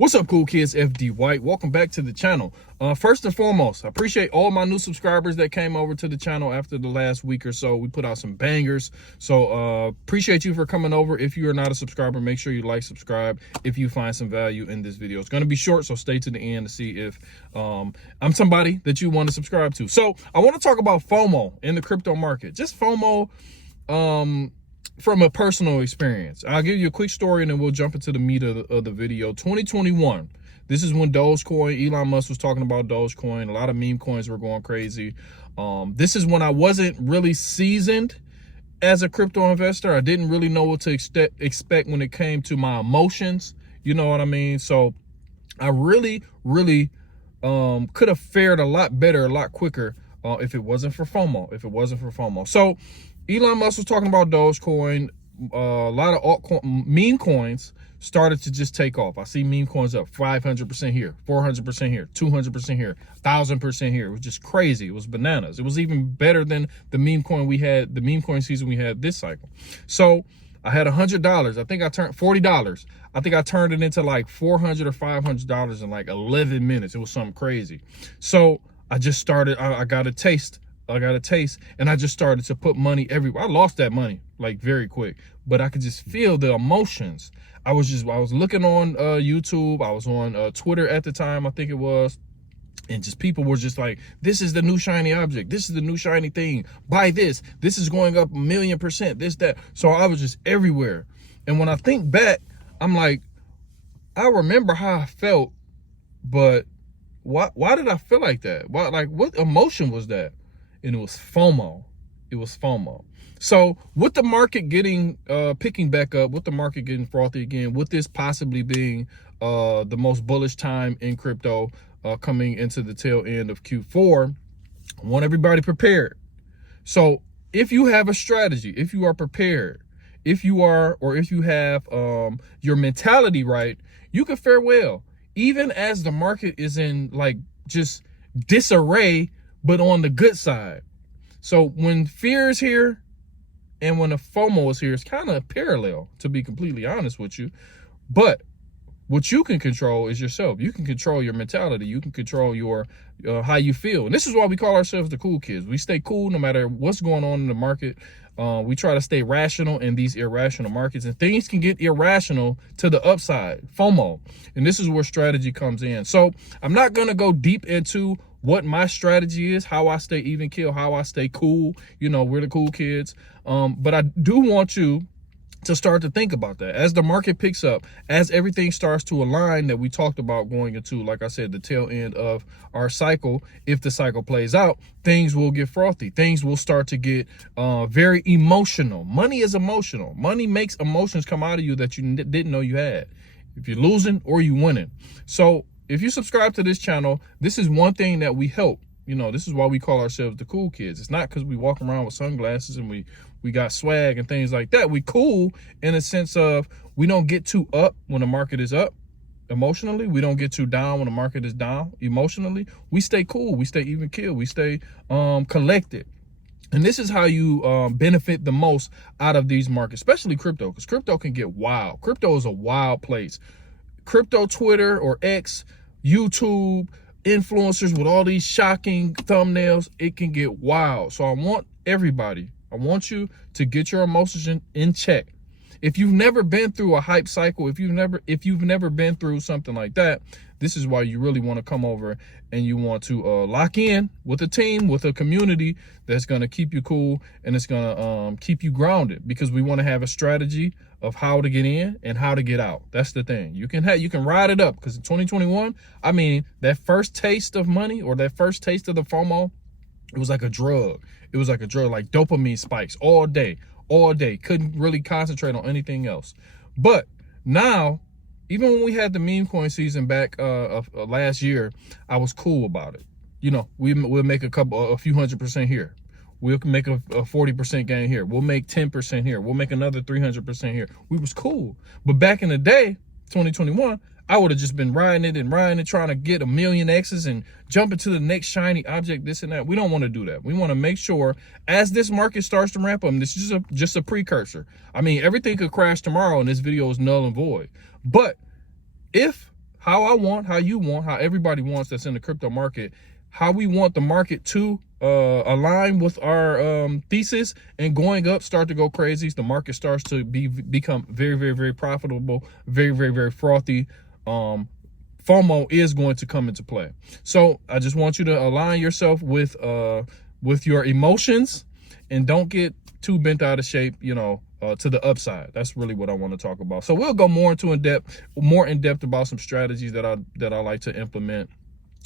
What's up, cool kids? FD White. Welcome back to the channel. First and foremost, I appreciate all my new subscribers that came over to the channel after the last week or so. We put out some bangers. So appreciate you for coming over. If you are not a subscriber, make sure you like, subscribe if you find some value in this video. It's going to be short, so stay to the end to see if I'm somebody that you want to subscribe to. So I want to talk about FOMO in the crypto market. Just FOMO from a personal experience. I'll give you a quick story and then we'll jump into the meat of the video. 2021, this is when Dogecoin, Elon Musk was talking about Dogecoin. A lot of meme coins were going crazy. This is when I wasn't really seasoned as a crypto investor. I didn't really know what to expect when it came to my emotions. You know what I mean? So I really could have fared a lot better, a lot quicker if it wasn't for FOMO. So Elon Musk was talking about Dogecoin. A lot of altcoin, meme coins started to just take off. I see meme coins up 500% here, 400% here, 200% here, 1,000% here. It was just crazy. It was bananas. It was even better than the meme coin we had, the meme coin season we had this cycle. So I had $100. I think I turned $40. I think I turned it into like $400 or $500 in like 11 minutes. It was something crazy. So I just started, I got a taste and I just started to put money everywhere. I lost that money like very quick, but I could just feel the emotions. I was looking on YouTube. I was on Twitter at the time, I think it was. And just people were just like, this is the new shiny object. This is the new shiny thing. Buy this. This is going up 1,000,000%. This, that. So I was just everywhere. And when I think back, I'm like, I remember how I felt, but why did I feel like that? What emotion was that? And it was FOMO. It was FOMO. So with the market getting picking back up, with the market getting frothy again, with this possibly being the most bullish time in crypto coming into the tail end of Q4, I want everybody prepared. So if you have a strategy, if you are prepared, if you have your mentality right, you can fare well. Even as the market is in like just disarray, but on the good side. So when fear is here and when the FOMO is here, it's kind of parallel, to be completely honest with you. But what you can control is yourself. You can control your mentality. You can control your how you feel. And this is why we call ourselves the cool kids. We stay cool no matter what's going on in the market. We try to stay rational in these irrational markets, and things can get irrational to the upside, FOMO. And this is where strategy comes in. So I'm not going to go deep into what my strategy is, how I stay even keel, how I stay cool. You know, we're the cool kids. But I do want you to start to think about that as the market picks up, as everything starts to align that we talked about going into, like I said, the tail end of our cycle. If the cycle plays out, things will get frothy. Things will start to get very emotional. Money is emotional. Money makes emotions come out of you that you didn't know you had. If you're losing or you winning. So if you subscribe to this channel, this is one thing that we help. You know, this is why we call ourselves the cool kids. It's not because we walk around with sunglasses and we got swag and things like that. We cool in a sense of we don't get too up when the market is up emotionally. We don't get too down when the market is down emotionally. We stay cool. We stay even keel. We stay collected. And this is how you benefit the most out of these markets, especially crypto, because crypto can get wild. Crypto is a wild place. Crypto Twitter or X, YouTube, influencers with all these shocking thumbnails, it can get wild. So I want you to get your emotions in check. If you've never been through a hype cycle, if you've never been through something like that, this is why you really want to come over and you want to lock in with a team, with a community that's going to keep you cool and it's going to keep you grounded, because we want to have a strategy of how to get in and how to get out. That's the thing. You can ride it up, because in 2021, I mean, that first taste of money or that first taste of the FOMO, it was like a drug. It was like a drug, like dopamine spikes all day. Couldn't really concentrate on anything else. But now, even when we had the meme coin season back of last year, I was cool about it. You know, we'll make a few 100% here. We'll make a 40% gain here. We'll make 10% here. We'll make another 300% here. We was cool. But back in the day, 2021, I would have just been riding it, trying to get 1,000,000 X's and jump into the next shiny object, this and that. We don't want to do that. We want to make sure as this market starts to ramp up, and this is just a precursor. I mean, everything could crash tomorrow and this video is null and void. But if how I want, how you want, how everybody wants that's in the crypto market, how we want the market to align with our thesis, and going up, start to go crazy. The market starts to become very, very, very profitable, very, very, very frothy. FOMO is going to come into play. So I just want you to align yourself with your emotions, and don't get too bent out of shape, you know, to the upside. That's really what I want to talk about. So we'll go more in depth about some strategies that I like to implement,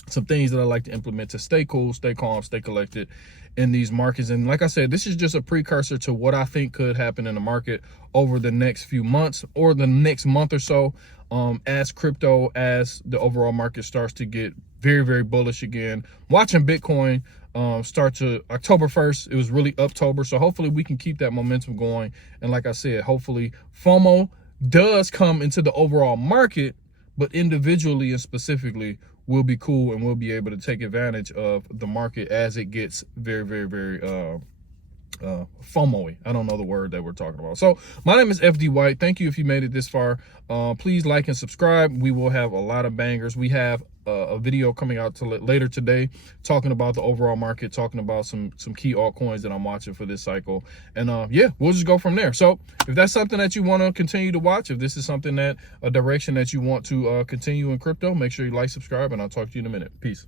some things that I like to implement to stay cool, stay calm, stay collected in these markets. And like I said, this is just a precursor to what I think could happen in the market over the next few months or the next month or so, as the overall market starts to get very, very bullish again. Watching Bitcoin start to October 1st, it was really October. So hopefully we can keep that momentum going. And like I said, hopefully FOMO does come into the overall market, but individually and specifically, we'll be cool and we'll be able to take advantage of the market as it gets very, very, very FOMO-y. I don't know the word that we're talking about. So my name is FD White. Thank you if you made it this far. Please like and subscribe. We will have a lot of bangers. We have a video coming out later today talking about the overall market, talking about some key altcoins that I'm watching for this cycle. And yeah, we'll just go from there. So if that's something that you want to continue to watch, if this is something a direction that you want to continue in crypto, make sure you like, subscribe, and I'll talk to you in a minute. Peace.